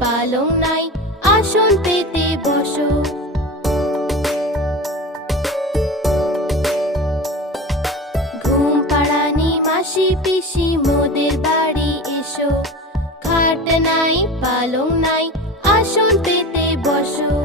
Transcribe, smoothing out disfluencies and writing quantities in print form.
পালং নাই, আসন পেতে বসো। ঘুম পাড়ানি মাসি পিসি মোদের বাড়ি এসো। খাট নাই, পালং নাই, আসন পেতে বসো।